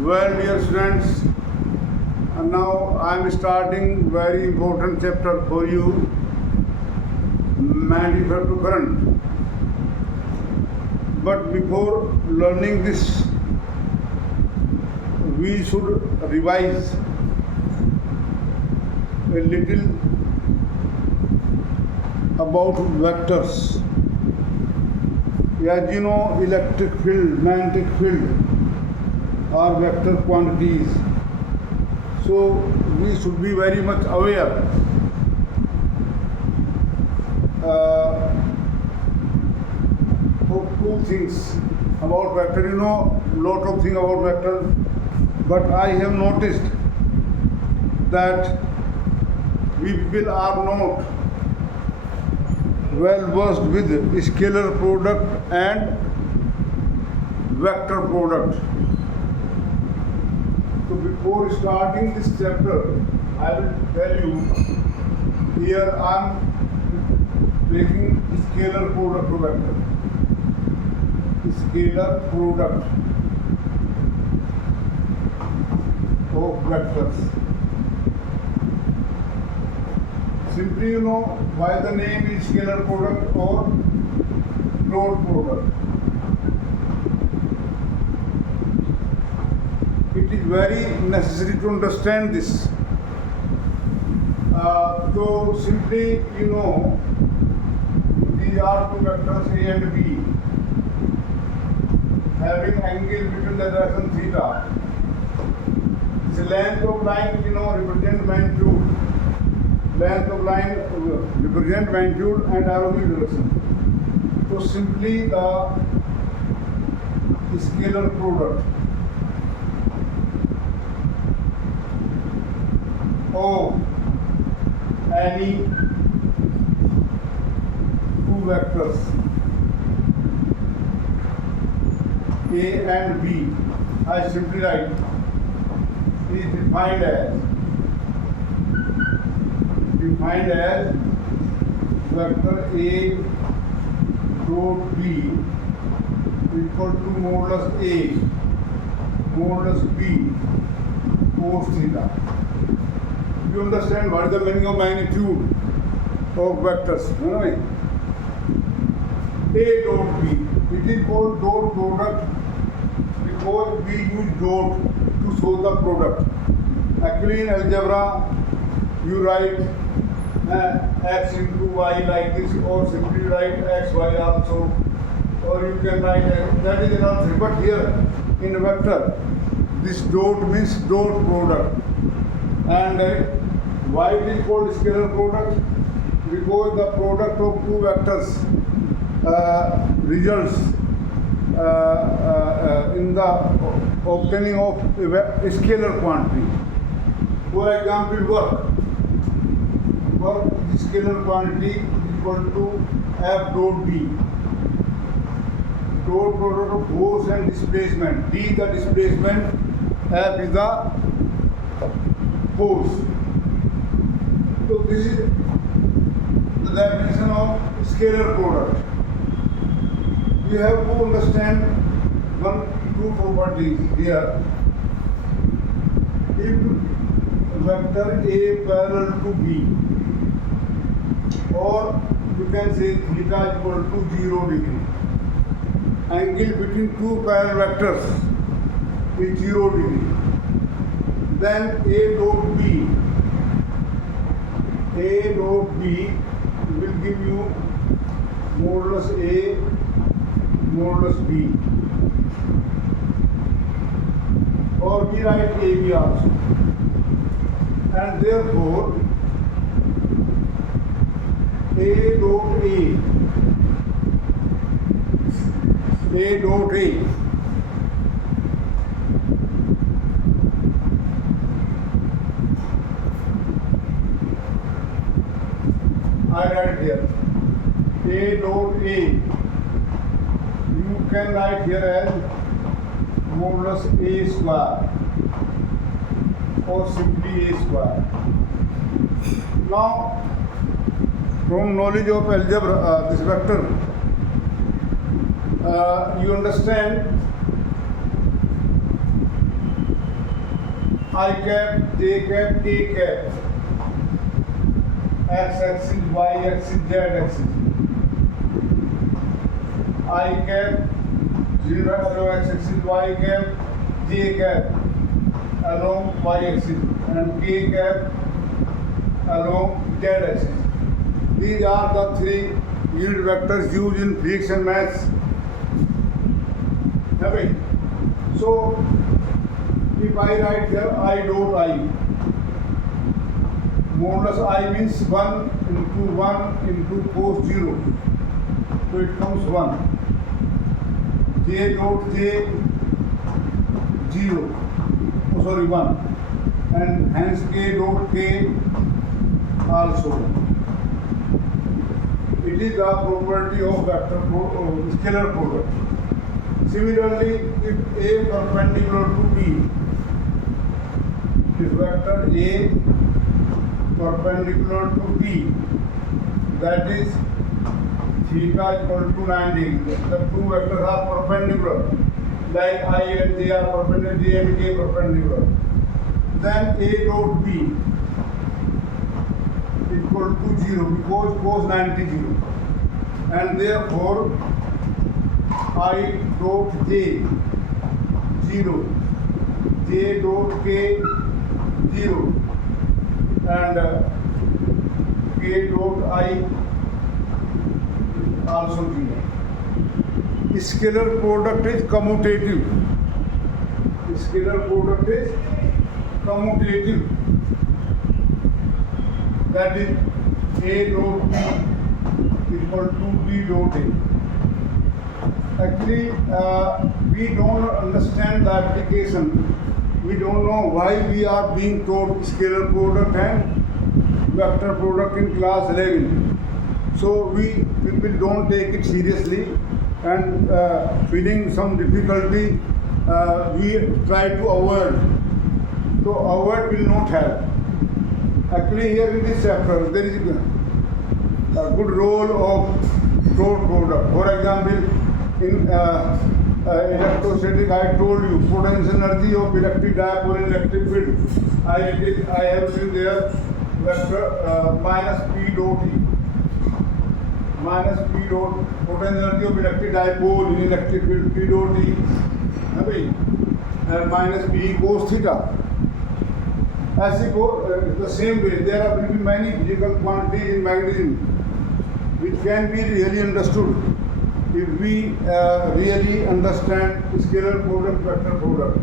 Well, dear students, now I am starting very important chapter for you, manufacture to current. But before learning this, we should revise a little about vectors. As you know, electric field, magnetic field are vector quantities. So we should be very much aware of two things about vector. You know lot of things about vector, but I have noticed that we people are not well versed with scalar product and vector product. So before starting this chapter, I will tell you, here I am taking scalar product of vector. Scalar product of vectors. Simply you know why the name is scalar product or dot product. It is very necessary to understand this. So simply you know these are two vectors A and B having angle between the direction theta. This length of line you know represent magnitude. Length of line represent magnitude and arrow direction. So simply the scalar product of any two vectors A and B, I simply write, is defined as vector A dot B equal to modulus A modulus B cos theta. You understand what is the meaning of magnitude of vectors? Right? A dot B. It is called dot product because we use dot to show the product. Actually in algebra you write x into y like this, or simply write x y also, or you can write that is another thing. But here in vector this dot means dot product. And why it is called scalar product? Because the product of two vectors results in the obtaining of a scalar quantity. For example, work is scalar quantity equal to F dot D. Dot product of force and displacement. D the displacement, F is the force. So this is the definition of scalar product. We have to understand two properties here. If vector A parallel to B, or you can say theta equal to 0 degree, angle between two parallel vectors is 0 degree, then A dot B will give you modulus A modulus B, or we write AB also, and therefore A dot A I write here A dot A. You can write here as modulus A square or simply A square. Now, from knowledge of algebra, this vector, you understand I cap, J cap, K cap, X axis, Y axis, Z axis. I cap, 0 X axis, Y cap, J cap along Y axis, and K cap along Z axis. These are the three unit vectors used in physics and maths. Okay. So if I write here I dot I, modulus I means 1 into 1 into cos 0, so it comes 1. J dot J 0, 1, and hence K dot K also. It is the property of scalar product. Similarly, if A perpendicular to B, if vector A perpendicular to B, that is theta equal to 90 degrees. The two vectors are perpendicular, like I and J are perpendicular, J and K perpendicular. Then A dot B equal to 0 because cos 90 0, and therefore I dot J 0, J dot K 0, and K dot I also 0. Scalar product is commutative. Scalar product is commutative. That is A dot B equal to B dot A. Actually, we don't understand the application. We don't know why we are being taught scalar product and vector product in class 11. So we people don't take it seriously, and feeling some difficulty, we try to avoid. So avoid will not help. Actually, here in this chapter, there is a good role of dot product. For example, in electrostatic, I told you potential energy of electric dipole in electric field. I have written there vector minus P dot E. Minus P dot potential energy of electric dipole in electric field, P dot E, and minus P cos theta. As it goes, the same way, there are many physical quantities in magnetism which can be really understood if we really understand scalar product, vector product.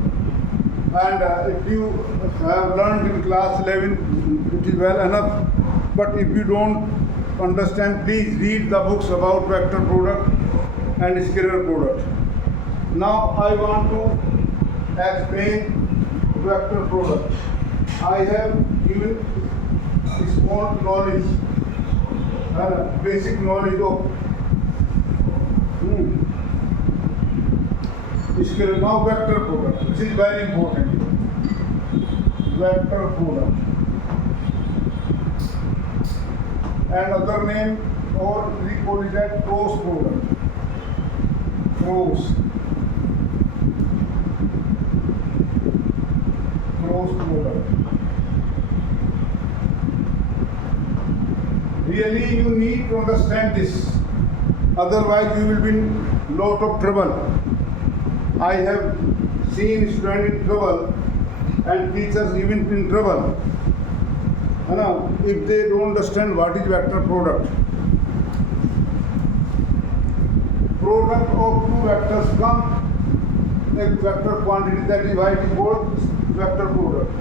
And if you have learned in class 11, it is well enough. But if you don't understand, please read the books about vector product and scalar product. Now I want to explain vector product. I have given small knowledge, basic knowledge of scalar. Now vector product, which is very important. Vector product. And other name, or we call it as cross product. Cross product. Really, you need to understand this. Otherwise, you will be in lot of trouble. I have seen students in trouble and teachers even in trouble. If they don't understand what is vector product. Product of two vectors come a vector quantity, that is why it is called vector product.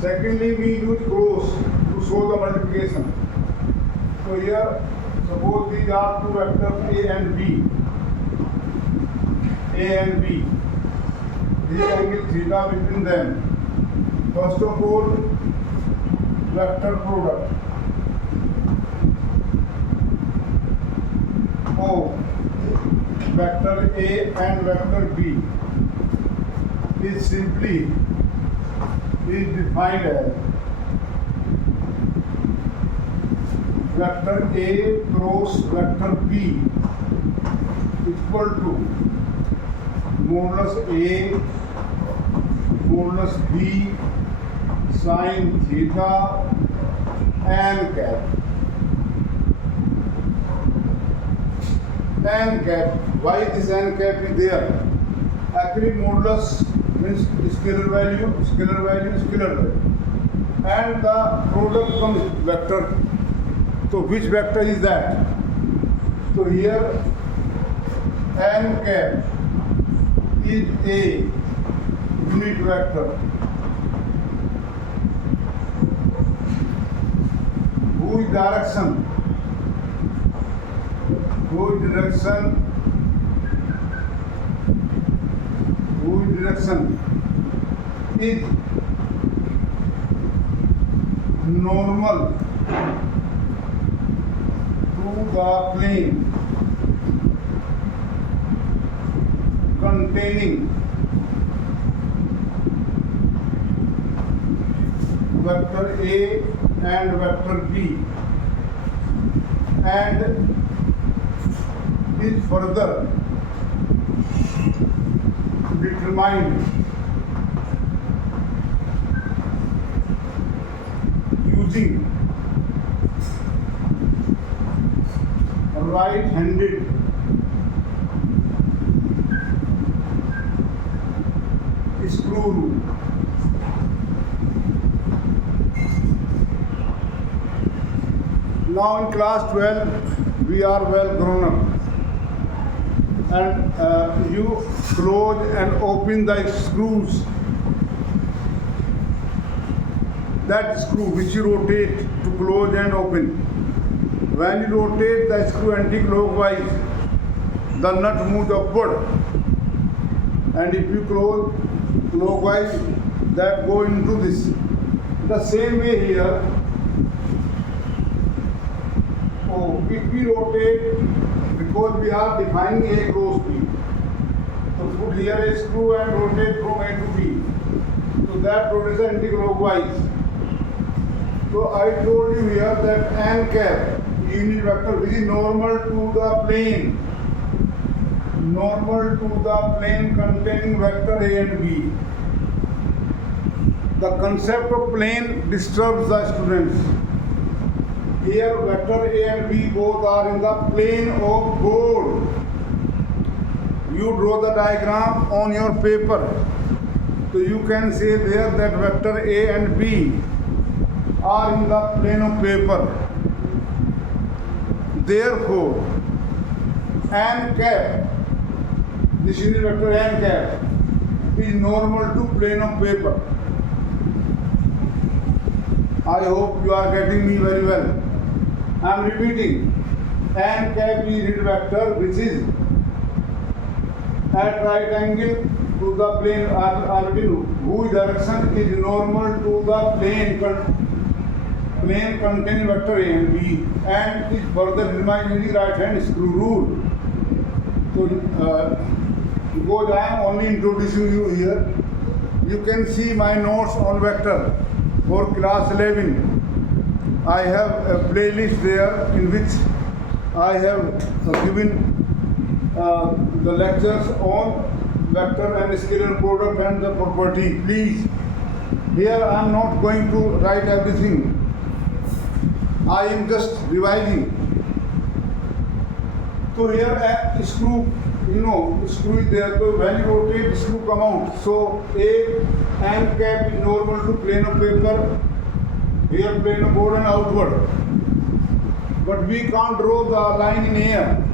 Secondly, we use cross to show the multiplication. So here, suppose these are two vectors A and B. A and B. This angle theta between them. First of all, vector product of vector A and vector B is simply defined as vector A cross vector B equal to modulus A modulus B sin theta n cap. N cap. Why this n cap is there? Actually, modulus means scalar value, scalar value, scalar value, and the product comes vector. So which vector is that? So here n cap is a unit vector whose direction is normal to the plane containing vector A and vector B, and is further determined using right-handed screw rule. Now in class 12 we are well grown up, and you close and open the screws. That screw which you rotate to close and open. When you rotate the screw anti-clockwise, the nut moves upward, and if you close clockwise, that goes into this. The same way here. If we rotate, because we are defining A cross B, so put here a screw and rotate from A to B. So that rotation anti-clockwise. So I told you here that n cap unit vector which is normal to the plane containing vector A and B. The concept of plane disturbs the students. Here vector A and B both are in the plane of board. You draw the diagram on your paper. So you can say there that vector A and B are in the plane of paper. Therefore, n cap, this unit vector n cap, is normal to plane of paper. I hope you are getting me very well. I am repeating, n cap is unit vector which is at right angle to the plane whose direction is normal to the plane containing vector A and B, and is further determined using right hand screw rule. So because I am only introducing you here, you can see my notes on vector for class 11. I have a playlist there in which I have given the lectures on vector and scalar product and the property. Please, here I am not going to write everything. I am just revising. So here a screw, screw is there. So when you rotate, screw come out. So A n cap is normal to plane of paper. Here plane of board and outward. But we can't draw the line in air.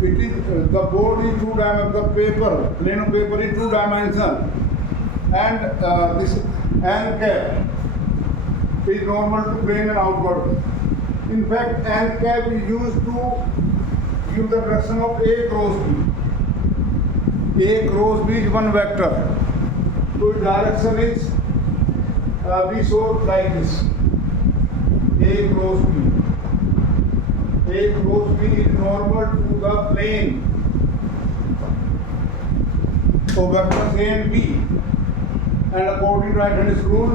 It is the board is the paper, plane of paper is 2-dimensional, and this n cap is normal to plane and outward. In fact, n cap is used to give the direction of A cross B. A cross B is one vector. So direction is we show like this. A cross B. A cross B is normal to the plane of vectors A and B, and according to right hand rule,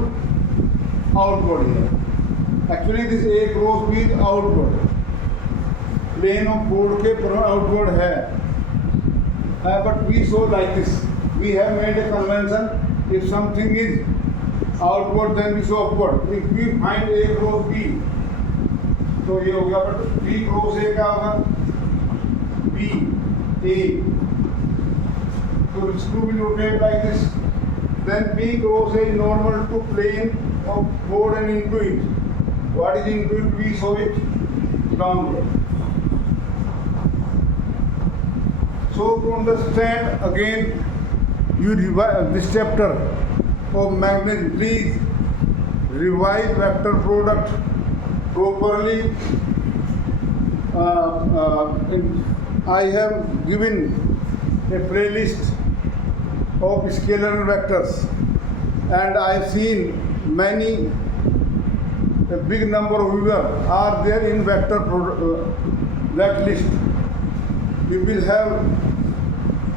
outward here. Actually, this A cross B is outward. Plane of board के outward है. But we show like this. We have made a convention. If something is outward then we show upward. If we find A cross B, तो ये हो गया, but B cross A क्या होगा? B A. So the screw will rotate like this. Then B cross A is normal to plane of board and into it. What is into it? We show it downward. So to understand again, you revise this chapter of magnet. Please revise vector product properly. I have given a playlist of scalar and vectors, and I have seen a big number of viewers are there in vector that list. You will have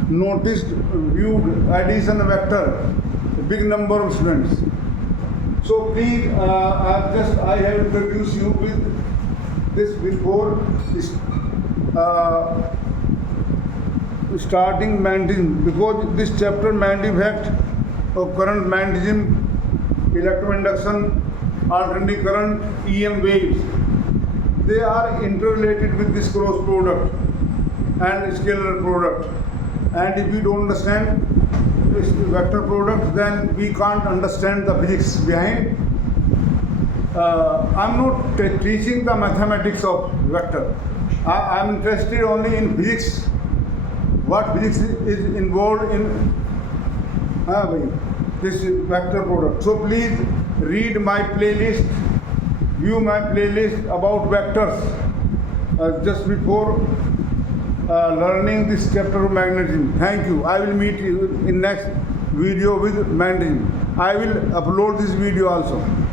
noticed, viewed addition vector, a big number of students. So please, I have introduced you with this before starting magnetism, because this chapter magnetic effect of current, magnetism, electroinduction, alternating current, EM waves, they are interrelated with this cross product and scalar product. And if we don't understand this vector product, then we can't understand the physics behind. I'm not teaching the mathematics of vector. I'm interested only in physics. What physics is involved in this vector product. So please read my playlist, view my playlist about vectors just before learning this chapter of magnetism. Thank you. I will meet you in next video with magnetism. I will upload this video also.